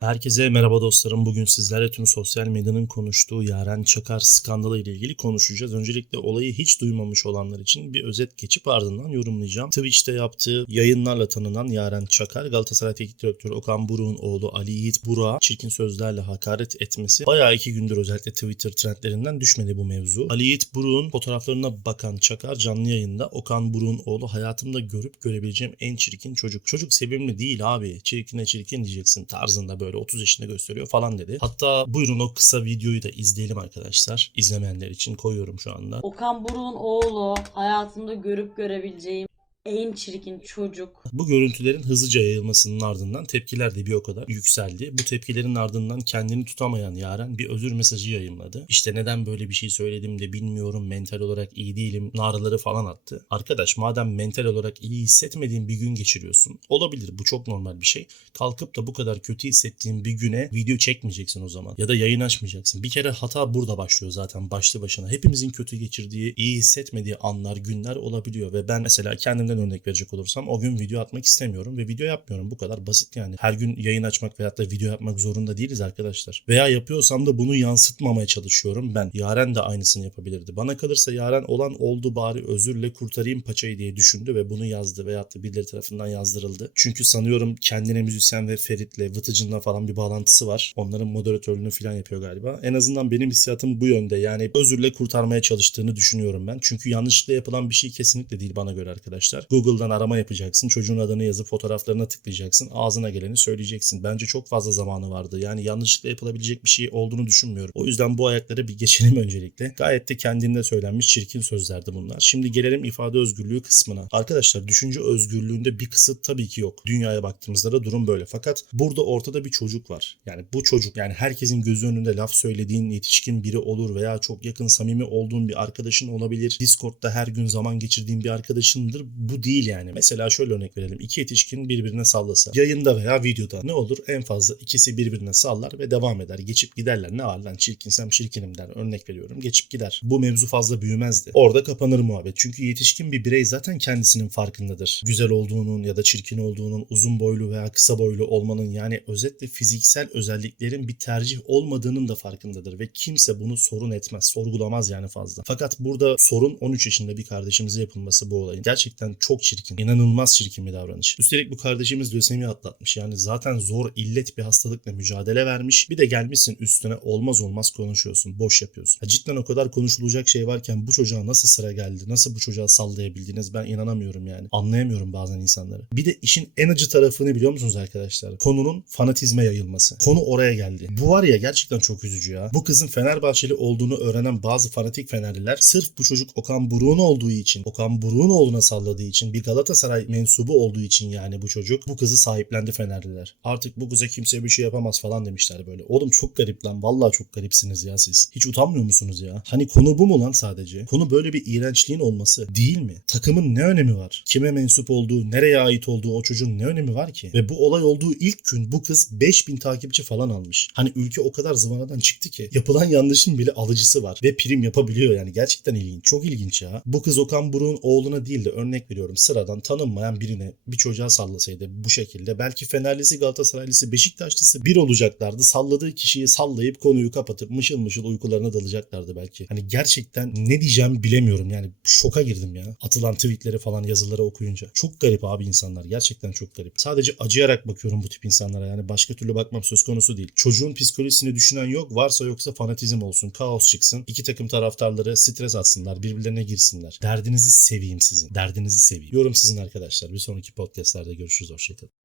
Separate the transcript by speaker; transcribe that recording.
Speaker 1: Herkese merhaba dostlarım. Bugün sizlerle tüm sosyal medyanın konuştuğu Yaren Çakar skandalı ile ilgili konuşacağız. Öncelikle olayı hiç duymamış olanlar için bir özet geçip ardından yorumlayacağım. Twitch'te yaptığı yayınlarla tanınan Yaren Çakar, Galatasaray Teknik Direktörü Okan Buruk'un oğlu Ali Yiğit Burak'a çirkin sözlerle hakaret etmesi bayağı iki gündür özellikle Twitter trendlerinden düşmedi bu mevzu. Ali Yiğit Buruk'un fotoğraflarına bakan Çakar canlı yayında Okan Buruk'un oğlu hayatımda görüp görebileceğim en çirkin çocuk. Çocuk sevimli değil abi. Çirkine çirkin diyeceksin tarzında böyle 30 yaşında gösteriyor falan dedi. Hatta buyurun o kısa videoyu da izleyelim arkadaşlar. İzlemeyenler için koyuyorum şu anda.
Speaker 2: Okan Buruk'un oğlu hayatımda görüp görebileceğim en çirkin çocuk.
Speaker 1: Bu görüntülerin hızlıca yayılmasının ardından tepkiler de bir o kadar yükseldi. Bu tepkilerin ardından kendini tutamayan Yaren bir özür mesajı yayınladı. İşte neden böyle bir şey söyledim de bilmiyorum, mental olarak iyi değilim, naraları falan attı. Arkadaş madem mental olarak iyi hissetmediğin bir gün geçiriyorsun, olabilir bu çok normal bir şey. Kalkıp da bu kadar kötü hissettiğin bir güne video çekmeyeceksin o zaman. Ya da yayın açmayacaksın. Bir kere hata burada başlıyor zaten başlı başına. Hepimizin kötü geçirdiği, iyi hissetmediği anlar, günler olabiliyor ve ben mesela kendimden örnek verecek olursam o gün video atmak istemiyorum ve video yapmıyorum. Bu kadar basit yani. Her gün yayın açmak veyahut da video yapmak zorunda değiliz arkadaşlar. Veya yapıyorsam da bunu yansıtmamaya çalışıyorum ben. Yaren de aynısını yapabilirdi. Bana kalırsa Yaren olan oldu bari özürle kurtarayım paçayı diye düşündü ve bunu yazdı veyahut da birileri tarafından yazdırıldı. Çünkü sanıyorum kendine müzisyen ve Ferit'le, Vıtıcın'la falan bir bağlantısı var. Onların moderatörlüğünü falan yapıyor galiba. En azından benim hissiyatım bu yönde. Yani özürle kurtarmaya çalıştığını düşünüyorum ben. Çünkü yanlışlıkla yapılan bir şey kesinlikle değil bana göre arkadaşlar. Google'dan arama yapacaksın. Çocuğun adını yazıp fotoğraflarına tıklayacaksın. Ağzına geleni söyleyeceksin. Bence çok fazla zamanı vardı. Yani yanlışlıkla yapılabilecek bir şey olduğunu düşünmüyorum. O yüzden bu ayaklara bir geçelim öncelikle. Gayet de kendinde söylenmiş çirkin sözlerdi bunlar. Şimdi gelelim ifade özgürlüğü kısmına. Arkadaşlar düşünce özgürlüğünde bir kısıt tabii ki yok. Dünyaya baktığımızda da durum böyle. Fakat burada ortada bir çocuk var. Yani bu çocuk yani herkesin gözü önünde laf söylediğin yetişkin biri olur veya çok yakın samimi olduğun bir arkadaşın olabilir. Discord'da her gün zaman geçirdiğin bir arkadaşındır. Bu değil yani. Mesela şöyle örnek verelim. İki yetişkin birbirine sallasa. Yayında veya videoda ne olur? En fazla ikisi birbirine sallar ve devam eder. Geçip giderler. Ne var lan çirkinsem çirkinim der. Örnek veriyorum. Geçip gider. Bu mevzu fazla büyümezdi. Orada kapanır muhabbet. Çünkü yetişkin bir birey zaten kendisinin farkındadır. Güzel olduğunun ya da çirkin olduğunun, uzun boylu veya kısa boylu olmanın yani özetle fiziksel özelliklerin bir tercih olmadığının da farkındadır ve kimse bunu sorun etmez, sorgulamaz yani fazla. Fakat burada sorun 13 yaşında bir kardeşimize yapılması bu olayın. Gerçekten çok çirkin, inanılmaz çirkin bir davranış. Üstelik bu kardeşimiz lösemi atlatmış. Yani zaten zor illet bir hastalıkla mücadele vermiş. Bir de gelmişsin üstüne olmaz olmaz konuşuyorsun, boş yapıyorsun. Ya cidden o kadar konuşulacak şey varken bu çocuğa nasıl sıra geldi, nasıl bu çocuğa sallayabildiniz ben inanamıyorum yani. Anlayamıyorum bazen insanları. Bir de işin en acı tarafını biliyor musunuz arkadaşlar? Konunun fanatizme yayılması. Konu oraya geldi. Bu var ya gerçekten çok üzücü ya. Bu kızın Fenerbahçeli olduğunu öğrenen bazı fanatik Fenerliler sırf bu çocuk Okan Buruk'un olduğu için, Okan Buruk'un oğluna salladığı için, bir Galatasaray mensubu olduğu için yani bu çocuk bu kızı sahiplendi Fenerliler. Artık bu kıza kimse bir şey yapamaz falan demişler böyle. Oğlum çok garip lan. Vallahi çok garipsiniz ya siz. Hiç utanmıyor musunuz ya? Hani konu bu mu lan sadece? Konu böyle bir iğrençliğin olması değil mi? Takımın ne önemi var? Kime mensup olduğu, nereye ait olduğu o çocuğun ne önemi var ki? Ve bu olay olduğu ilk gün bu kız 5000 takipçi falan almış. Hani ülke o kadar zıvanadan çıktı ki yapılan yanlışın bile alıcısı var ve prim yapabiliyor yani gerçekten ilginç. Çok ilginç ya. Bu kız Okan Buruk'un oğluna değil de örnek veriyorum sıradan tanınmayan birine bir çocuğa sallasaydı bu şekilde belki Fenerlisi, Galatasaraylısı, Beşiktaşlısı bir olacaklardı. Salladığı kişiyi sallayıp konuyu kapatıp mışıl mışıl uykularına dalacaklardı belki. Hani gerçekten ne diyeceğimi bilemiyorum yani şoka girdim ya. Atılan tweetleri falan yazıları okuyunca. Çok garip abi insanlar. Gerçekten çok garip. Sadece acıyarak bakıyorum bu tip insanlara. Yani başka türlü bakmam söz konusu değil. Çocuğun psikolojisini düşünen yok. Varsa yoksa fanatizm olsun. Kaos çıksın. İki takım taraftarları stres atsınlar. Birbirlerine girsinler. Derdinizi seveyim sizin. Derdinizi seveyim. Yorum sizin arkadaşlar. Bir sonraki podcastlerde görüşürüz. Hoşçakalın.